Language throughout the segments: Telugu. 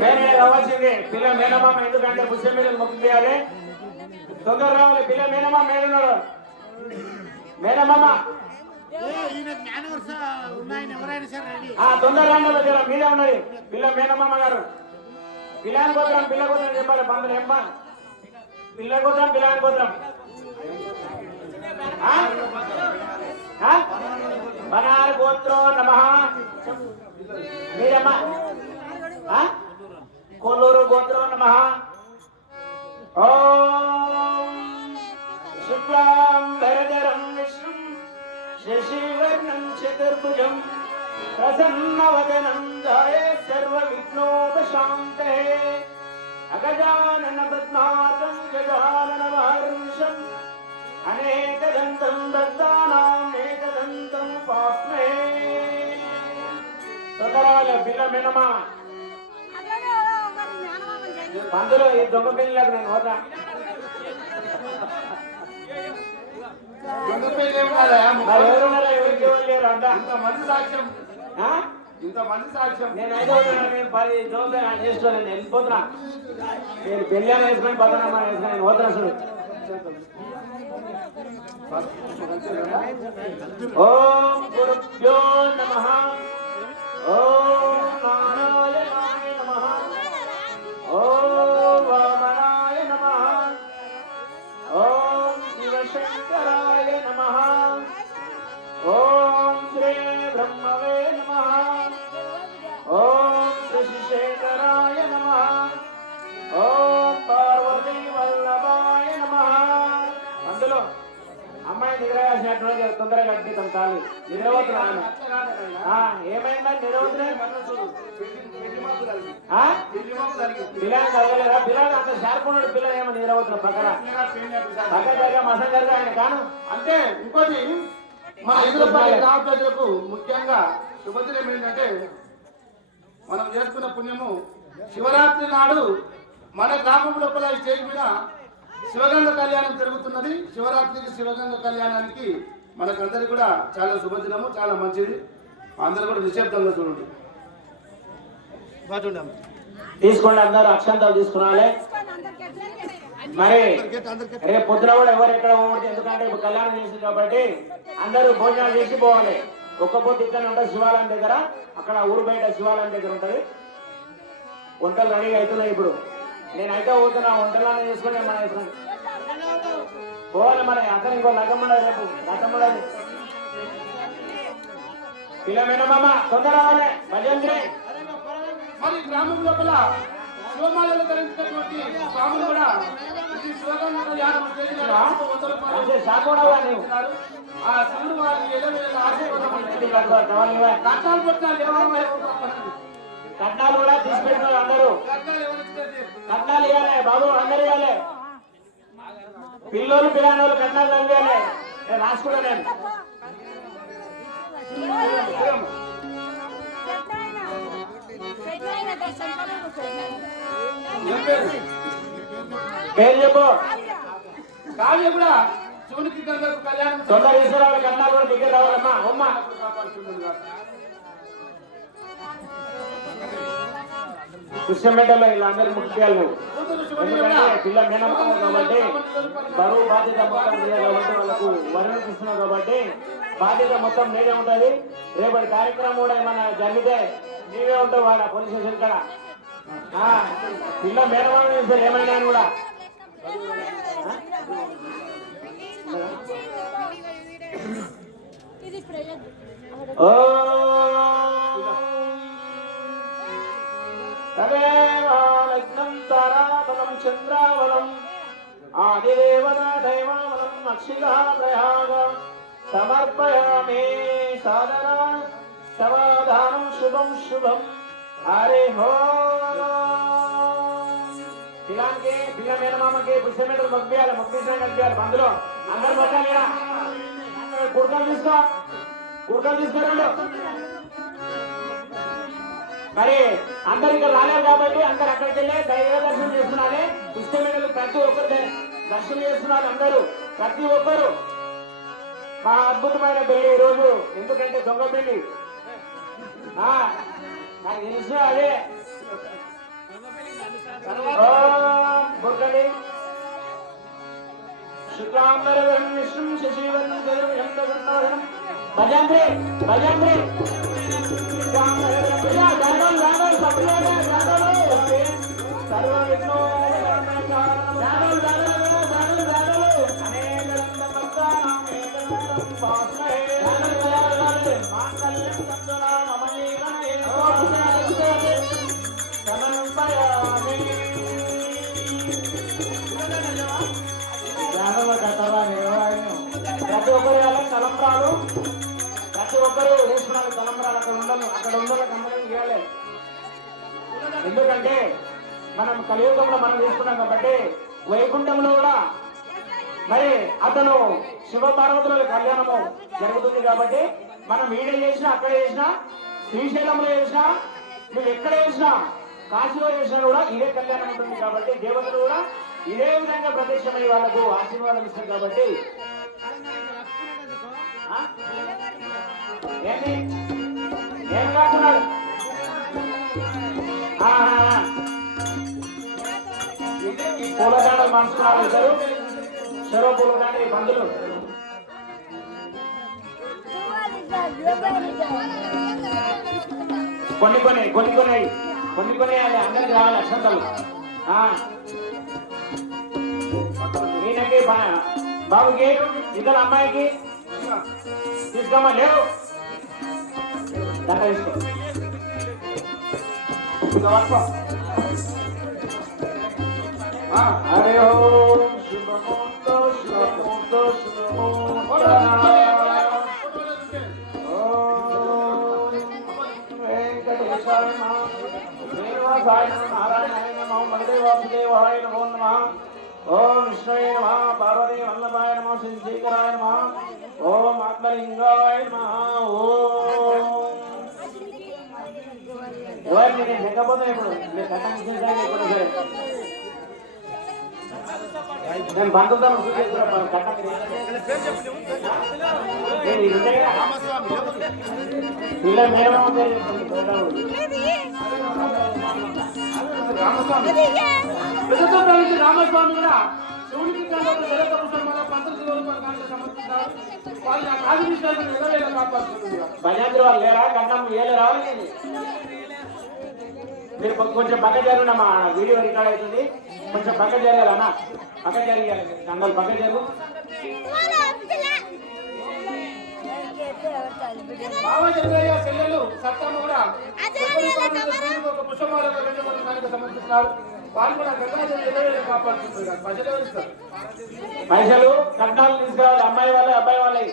నేనే రావాల్సింది పిల్ల మేనమామ, ఎందుకంటే పుష్ప మీద మొక్కు తీయాలి. తొందర రావాలి. పిల్ల మేనమామ మేలున్నాడు. మేనమామ తొందర రాండి, మీదే ఉన్నది. పిల్ల మేనమామ గారు పిల్లని గోత్రం, పిల్ల గోత్రం చెప్పాలి. పందులు ఎమ్మ పిల్ల గోత్రం, పిల్లని గోత్రం. బనార్ గోత్రో నమః. మీరమ్మా కోలూరు గోత్రో నమః. ఓం శుక్లాం వరదరం విష్ణుం శశివర్ణం చతుర్భుజం ప్రసన్నవదనం ధ్యాయే సర్వవిఘ్నోపశాంతయే. అగజానన పద్మార్కం గజానన మహర్నిశం అనేకదంతం దత్తానాం ఏకదంతం ఉపాస్మహే. తొందరగా పిల్ల మేనమా పందులు ఈ దొంగ పిల్లలకు నేను వద్దా. ఎవరున్నారా? ఎవరికి ఎవరు లేరు అంట. ఇంతమంది సాక్ష్యం, ఇంతమంది సాక్ష్యం. నేను 10 సంవత్సరాలు చేస్తాను. నేను వెళ్ళిపోతున్నా. నేను పెళ్ళి వేసుకొని బతనమ్మా వేసుకొని నేను పోతున్నా. చూడు. ఓం గురుభ్యో నమః. ఓం నారాయణాయ నమః. ఓం వామనాయ నమః. ఓం శివశంకరాయ నమః. ఓం శ్రీ బ్రహ్మవే నమః. ఓం శశిశేఖరాయ నమః. ఓం పార్వతీ వల్లభాయ నమః. అందులో అమ్మాయి నిద్రగా తొందరగా కట్టిస్తాం. తాళి నిద్రపోతున్నాను. ఏమైందా నిద్రపోతున్నా? పిల్లలు తగ్గలేదా? పిల్లలు అంత షార్ప్ ఉన్నాడు. పిల్లలు ఏమో నిద్రపోతున్నా పక్కన పక్క జరిగా మసం జరిగా ఆయన కాను. అంటే ఇంకోటి మన ఎదురుపల్లి గ్రామ ప్రజలకు ముఖ్యంగా శుభదినం ఏంటంటే, మనం చేసుకున్న పుణ్యము శివరాత్రి నాడు మన గ్రామం లోపల స్టేజ్ మీద శివగంగ కళ్యాణం జరుగుతున్నది. శివరాత్రికి శివగంగ కళ్యాణానికి మనకందరికి కూడా చాలా శుభదినము, చాలా మంచిది. అందరూ కూడా నిశ్శబ్దంగా చూడండి. తీసుకోండి, అందరూ అక్షంతాలు తీసుకురావాలి. మరి రేపు పొద్దున కూడా ఎవరు ఎక్కడ పోకూడదు. ఎందుకంటే ఇప్పుడు కళ్యాణం చేసింది కాబట్టి అందరూ భోజనాలు చేసి పోవాలి. ఒక్క పొద్దు ఇక్కడ ఉంటుంది శివాలయం దగ్గర. అక్కడ ఊరు బయట శివాలయం దగ్గర ఉంటుంది. వంటలు రెడీ అవుతున్నాయి. ఇప్పుడు నేనైతే పోతున్నా. వంటలను చేసుకుని మన పోవాలి. మరి అతను ఇంకో లగ్గమ్మ రేపు లగ్గమ్మ పిల్ల మేనమామ తొందర రావాలి. భజంత్రి మరి గ్రామం లోపల శివమాలను ధరించినటువంటి స్వాములు కూడా ఇది శివగంగ కళ్యాణం ఆ శివుడు వారికి కట్టాలు పెట్టాలి. కట్నాలు కూడా తీసుకెళ్తున్నారు. అందరూ కట్నాలు ఇవ్వాలి బాబు, అందరు ఇవ్వాలి. పిల్లలు పిల్లలు కట్నాలు చదివాలి. రాసుకున్నా నేను. పేరు చెప్పు. కావ్య కూడా శివునికి కళ్యాణం తొందర తీసుకురావాలి. కట్నాలు కూడా దగ్గర రావాలమ్మా. అమ్మ కృష్ణమెట్టలో ఇలా అందరి ముఖ్యాలు. ఎందుకంటే పిల్ల మేనమామ కాబట్టి బరువు బాధ్యత మొత్తం కాబట్టి వాళ్ళకు వరుణ్ ఇస్తున్నాం కాబట్టి బాధ్యత మొత్తం మీదే ఉంటుంది. రేపటి కార్యక్రమం కూడా ఏమైనా జరిగితే నీవే ఉంటావు వాడ పోలీస్ స్టేషన్ కాడ. పిల్ల మేనమామ చేస్తారు ఏమైనా కూడా. తదేవాలగ్నం తారాబలం చంద్రాబలం ఆదిదేవతా దైవాబలం అక్షిగా ప్రయాగ సమర్పయామి సాదరా సమాధానం శుభం శుభం. హరి హో పిల్లానికి పిల్ల మేనమామకి పుష్పమేటలు మొక్కియాలి. మొక్కించడానికి కలిపేయాలి. అందులో అందరు మొక్కాలి. కుర్కలు తీసుకో, కుర్కలు తీసుకోరండు. మరి అందరు ఇక్కడ రాలేరు కాబట్టి అందరు అక్కడికి వెళ్ళి దైవ దర్శనం చేస్తున్నారు. పుష్పమేటలు ప్రతి ఒక్కరు దర్శనం చేస్తున్నారు. అందరూ ప్రతి ఒక్కరు మా అద్భుతమైన పెళ్లి ఈ రోజు. ఎందుకంటే దొంగ పెళ్లి నాకు తెలిసిన అదే భజంత్రి భజంత్రి ప్రతి ఒక్కరు తలంబరాలు ప్రతి ఒక్కరు వేసుకున్నారు తలంబరాలు అక్కడ ఉండలు కమ్మలు ఇవ్వాలి. ఎందుకంటే మనం కలియుగంలో మనం తీసుకున్నాం కాబట్టి వైకుంఠంలో కూడా మరి అతను శివ పార్వతుల కళ్యాణము జరుగుతుంది కాబట్టి మనం ఈడ చేసినా అక్కడ చేసినా శ్రీశైలంలో చేసినా నువ్వు ఎక్కడ చేసినా కాశీలో చేసినా కూడా ఇదే కళ్యాణం ఉంటుంది కాబట్టి దేవతలు కూడా ఇదే విధంగా ప్రత్యక్షమై వాళ్ళకు ఆశీర్వాదం ఇస్తారు కాబట్టి ఏంటి ఏం కాకున్నాడు పూలదండలు మనసుకున్నారు ఇద్దరు చెరో పూలదండ మందులు కొన్ని అందరికి రావాలి అక్షంతలు ఈయనకి బాబుకి ఇద్దరు అమ్మాయికి తీసుకోమా లేవు తీసుకో హరి ఓం శుభముంతో శుభముంతో శుభముంతో నారాయణాయ నమః మంగళే వాసుదేవాయ నమో నమః ఓం విష్ణువే నమః పార్వతీ వల్లభాయ నమః శ్రీశేఖరాయ నమః ఓం ఆత్మలింగాయ నమః ఓం ఎవరిని నేను లేకపోతే ఇప్పుడు మీరు కట్టండి నేను బంధువుతో పిల్ల మేడం రామస్వామి కూడా శివుడికి భజంత్రి వాళ్ళు లేరా కన్నం ఏళ్ళు రావాలి మీరు కొంచెం పక్క జరుగున మా వీడియో రికార్డ్ అవుతుంది కొంచెం పక్క జరగాలన్నా పక్క జరిగాలి కంగలు పక్క జరుగు బావచంద్రయ్య చెల్లెలు సత్తమ్మ కూడా ఒక పుష్పమాలకు సమర్పిస్తున్నారు. వాళ్ళు కూడా గంగాదేవి కాపాడుతుంటారు. ప్రజలు ఇస్తారు పైసలు కట్నాలు తీసుకురావాలి అమ్మాయి వాళ్ళే అబ్బాయి వాళ్ళే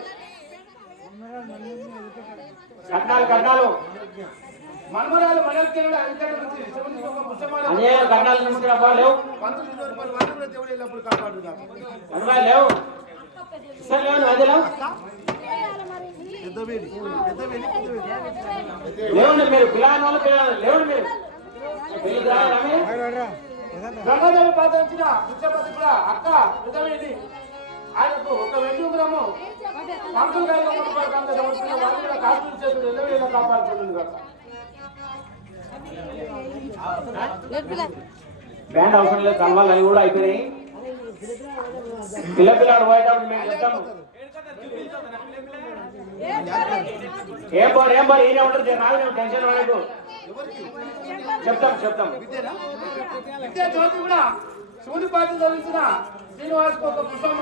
కట్నాలు మనమరాలు మనకి అదే కట్నాలు తీసుకురా లేవు దేవుడు కాపాడుతున్నారు. లేవు సరే అదే లేవు లేవండి మీరు పిల్లలు లేవండి మీరు గంగాదేవి పాత వచ్చిన ముఖ్యమంత్రి కూడా అక్క ఉదవేది ఆయనకు ఒక వెంట్రుకము పంతులు గారు కాపాడుతుంది కదా. బ్యాండ్ అవసరం లేదు కలవాలి అవి కూడా అయిపోయినాయి. పిల్లలు పోయేటప్పుడు మేము చెప్తాము ఏం బారు ఈయన ఉంటుంది నాకు టెన్షన్ పడకు చెప్తాం జ్యోతి కూడా శివుని పాత్ర ధరించిన శ్రీనివాస్ ఒక పుష్పం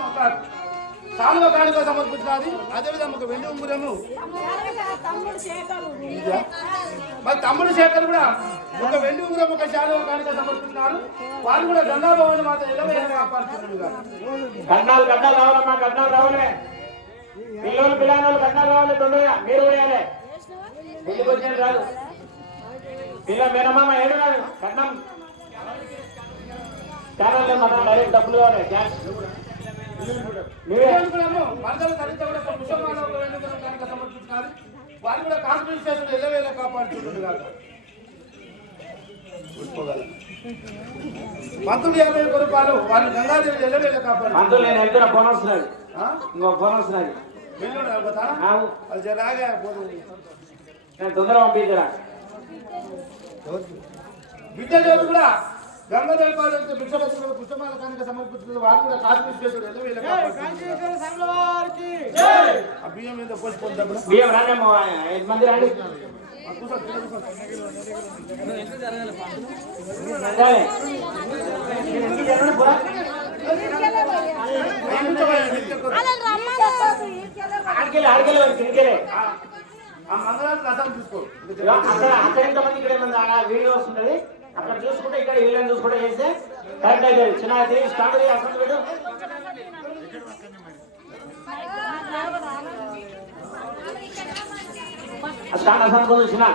సాలువ కానుక సమర్పించినది. అదేవిధంగా ఒక వెండి ఉంగురము మరి తమ్ముడు శేఖర్ కూడా ఒక వెండి ఉంగురం ఒక శాలువ కానుక సమర్పించినారు. వాళ్ళు కూడా గంగాభవన్ మాత్రం ఎలా కాపాడుతున్నారు. కట్నాలు రావాలమ్మా కట్నాలు రావాలి పిల్లలు కట్నాలు రావాలి తొందరగా మీరు పోయాలి పెళ్లికి వచ్చిన రాదు పిల్ల మేనమ్మ ఏడు కాదు కట్నం ఛానల్ మనం డైరెక్ట్ డబ్బులు కావాలి క్యాష్ సమర్పించినారు. వాళ్ళు కూడా కాన్స్టిట్యూషన్ ఎల్లవేళ కాపాడుతున్నారు. మంత్రులు 50 రూపాయలు వాళ్ళు గంగాదేవి ఎల్లవేళ కాపాడు. మంత్రులు నేను వెళ్తున్నా ఫోన్ వస్తున్నది ఇంకో ఫోన్ వస్తున్నది రాగా నేను తొందరగా పంపించరా బిడ్డ జ్యోతి కూడా గంగాదేవి పాలన భిక్షపత్రులు పుష్పమాల కనుక సమర్పిస్తున్న వారు కూడా కాశీశ్వరుడు ఆ బియ్యం మీద పోసిపోతాం బియ్యం రానేమో 5 మంది రండి. ఆడికెళ్ళి తిరిగే ఆ మంగళాన్ని రసం తీసుకో అక్కడ ఎంతమంది ఇక్కడ ఏమన్నా వీడియో వస్తుంది అక్కడ చూసుకుంటే ఇక్కడ వీళ్ళని చూసుకుంటే చేస్తే కరెక్ట్ అయితే చిన్న స్టార్ట్ అసలు వీడు స్టార్ట్ అసలు కొంచెం చిన్న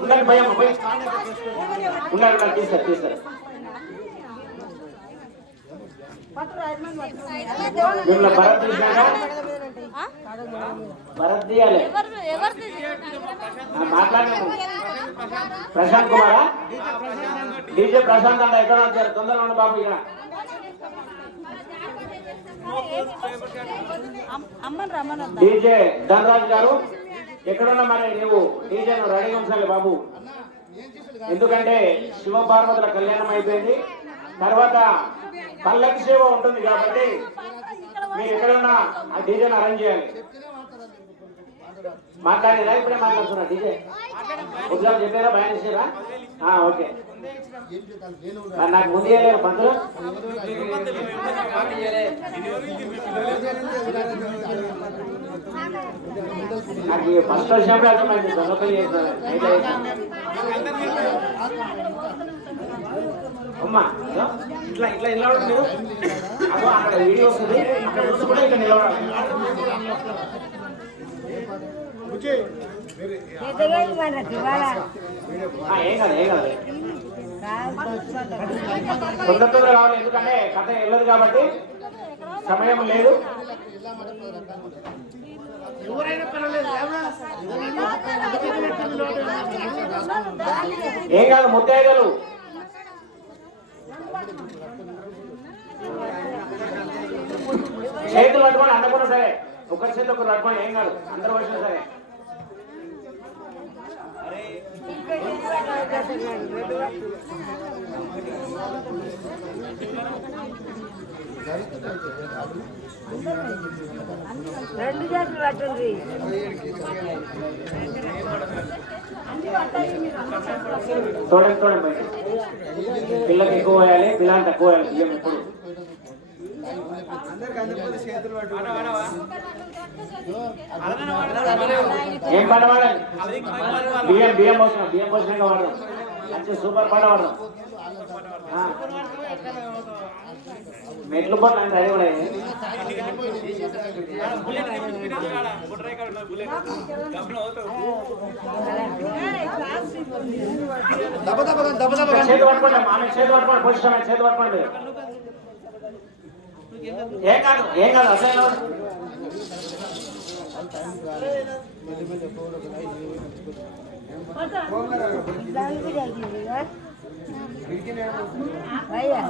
ఉండండి భయం ఉండాలి తీస్తారు మిమ్మల్ని భరత్ తీసినాక భరత్ తీయాలి మాట్లాడినాము ప్రశాంత్ కుమారా డీజే ప్రశాంత్ అంటే ఎక్కడ వచ్చారు తొందరగా ఉండు బాబు ఇక్కడ డీజే ధనరాజ్ గారు ఎక్కడున్నా మరి నువ్వు డీజే రెడీగా ఉంచాలి బాబు ఎందుకంటే శివపార్వతుల కళ్యాణం అయిపోయింది తర్వాత పల్లకి సేవ ఉంటుంది కాబట్టి మీరు ఎక్కడున్నా ఆ డీజేని అరేంజ్ చేయాలి మాట్లాడేదా ఇప్పుడే మాట్లాడుతున్నా డీజే ఉద్యోగం చెప్పారా భయం చేసారా ఓకే నాకు ముందు చేయలేరు పంతులు నాకు ఫస్ట్ వచ్చినప్పుడు అర్థమైంది దొంగపల్లి చేస్తారు అమ్మా ఇట్లా ఇట్లా నిలబడండి మీరు అదో అక్కడ వీడియో వస్తుంది అక్కడ చూసి కూడా ఇక్కడ నిలబడాలి ఏం కాదు తొందరగా రావాలి ఎందుకంటే కథ వెళ్ళదు కాబట్టి సమయం లేదు ఏం కాదు ముత్తైదలు చేతులు పట్టుకోండి అందకుండా సరే ఒకరి చేతులు ఒకరు పట్టుకోండి ఏం కాదు అందరూ వచ్చినా సరే రెండు చేతులు పట్టుంది చూడండి పిల్లకి ఎక్కువ వేయాలి పిల్లలు తక్కువ వేయాలి బియ్యం ఎప్పుడు ఏం పాట వాడాలి బియ్యం పోసినాక వాడదాం మంచి సూపర్ పాట వాడదాం మెట్లు పట్ల అంటే అది కూడా చేతి పట్టుకోండి ఆమె చేతి పట్టుకోండి పోషిస్తాం చేతి పట్టుకోండి ఏం కాదు అసలు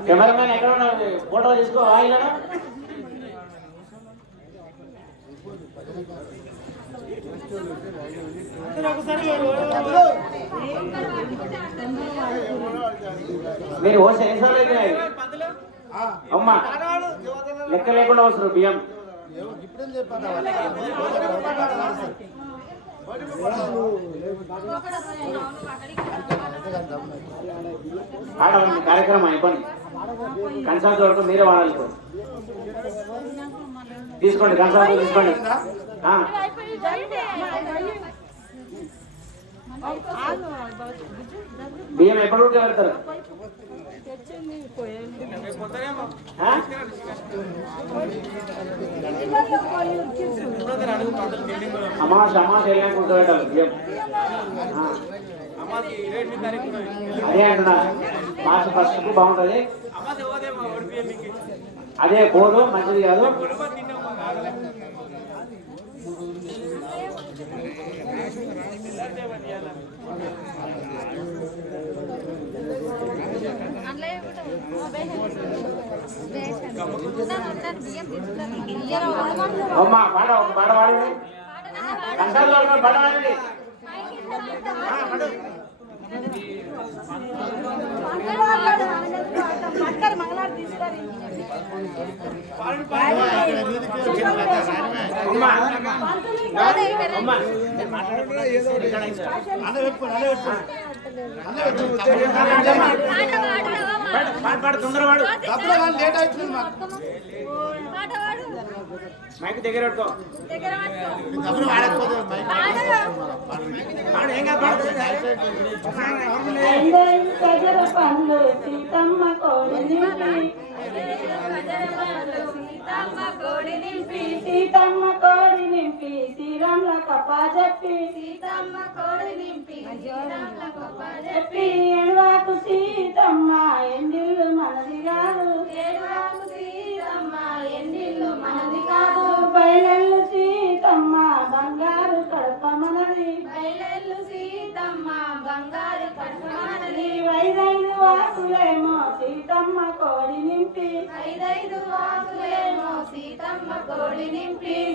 కెమెరామెన్ ఎక్కడ ఉన్నాడు ఫోటో తీసుకో ఆయన మీరు ఓసి ఎన్నిసార్లు అయిపోయినాయి అమ్మా లెక్క లేకుండా వస్తారు బియ్యం ఆడవండి కార్యక్రమం అయిపోయింది కన్సార్ట్ వరకు మీరే వాడాలి తీసుకోండి కన్సార్ట్ తీసుకోండి బియ్యం ఎప్పుడు ఊరికి వెళ్తారు అమాస వెళ్ళాక కూర్చోబెట్టాలి బియ్యం అదే అంటున్నా మాస ఫస్ట్ బాగుంటది అదే పోదు మంచిది కాదు అమ్మా పాట ఒక పాట పాడండి కంసాలు పాట పాడండి మంగళవారం తీసుకొని తొందరవాడు లేట్ అవుతుంది మాకు. మైక్ దగ్గర పెట్టుకో గజర పండ్లు సీతమ్మ కోడి నింపి శ్రీరాముల కప్పా చెప్పి ఎడవాకు సీతమ్మ ఎండిల్లు మనది కాదు బయలెల్లు సీతమ్మ బంగారు కడప మనది ఐదైదు వాకులేమో సీతమ్మ కోడి నింపి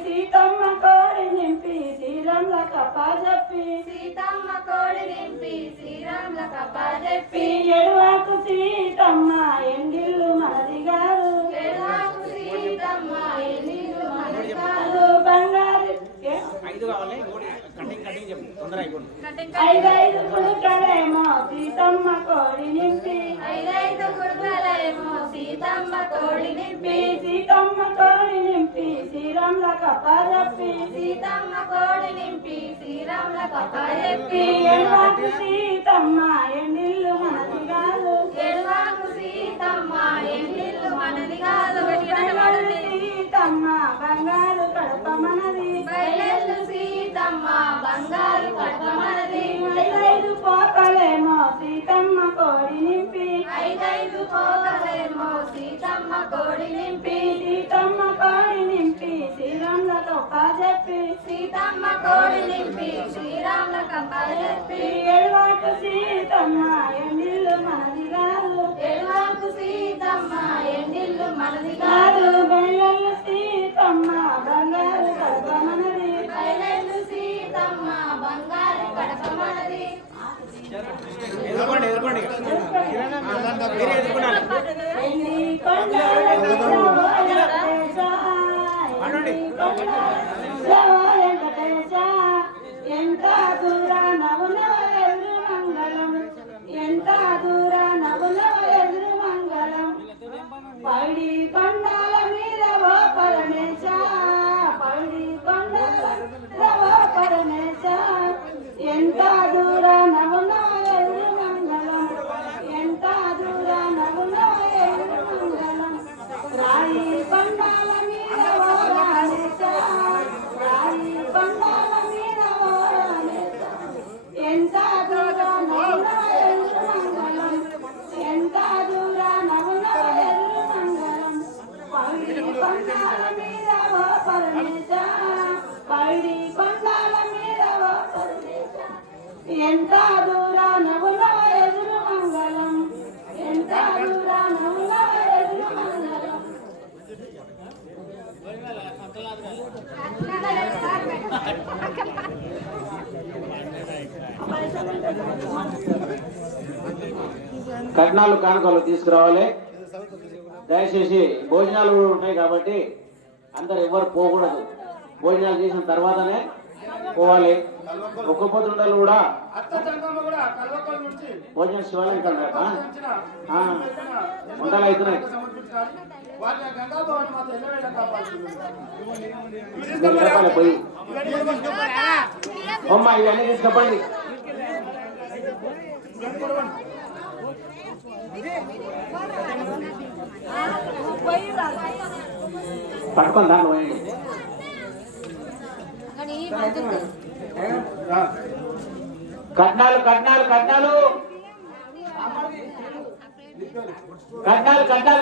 సీతమ్మ కోడి నింపి శ్రీరాముల కప్పా చెప్పి ఎడవాకు సీతమ్మ ఎండిల్లు మనది కాదు బంగారు ఐదు కావాలి కటింగ్ కటింగ్ చెప్పు తొందర అయిపోయింది ఐదైదు పుడకలేమో సీతమ్మ కోడి నింపి సీతమ్మ కోడి నింపి శ్రీరాముల కప్పా చెప్పి ఎడవాకు సీతమ్మ ఎండిల్లు మనది కాదు సీతమ్మ బంగారు కడప మనది ఐదైదు పోకలేమో సీతమ్మ కోడి నింపి సీతమ్మ కోడి నింపి శ్రీరాముల కప్పా చెప్పి ఎడవాకు సీతమ్మ ఎండిల్లు మనది కాదు బయలు సీతమ్మ బంగారు కడప మనది ఎదుర్కోండి ఎదుర్కోండి మీరు ఎదుర్కొనాలి ఎంత దూరాన ఎదురు మంగళం పైడి కొండల మీద ఓ పరమేశ ఎంత దూరాన ఎదురు మంగళం రాయి కొండల మీద ఓ రామేశ ఎంత దూరాన ఎదురు మంగళం పైడి కొండల మీద ఓ పరమేశ ఎంత దూరాన ఎదురు మంగళం కట్నాలు కానుకలు తీసుకురావాలి. దయచేసి భోజనాలు కూడా ఉన్నాయి కాబట్టి అందరు ఎవరు పోకూడదు. భోజనాలు చేసిన తర్వాతనే పోవాలి. ఒక్క పొద్దుండలు కూడా భోజనం శివాలయం కదా వంటలు అవుతున్నాయి. చెప్పాలి పోయి అమ్మ ఇవన్నీ తీసుకపోండి. పట్టుకొని దాన్ని పోయండి. కట్నాలు కట్నాలు కట్నాలు కట్నాలు కట్నాలు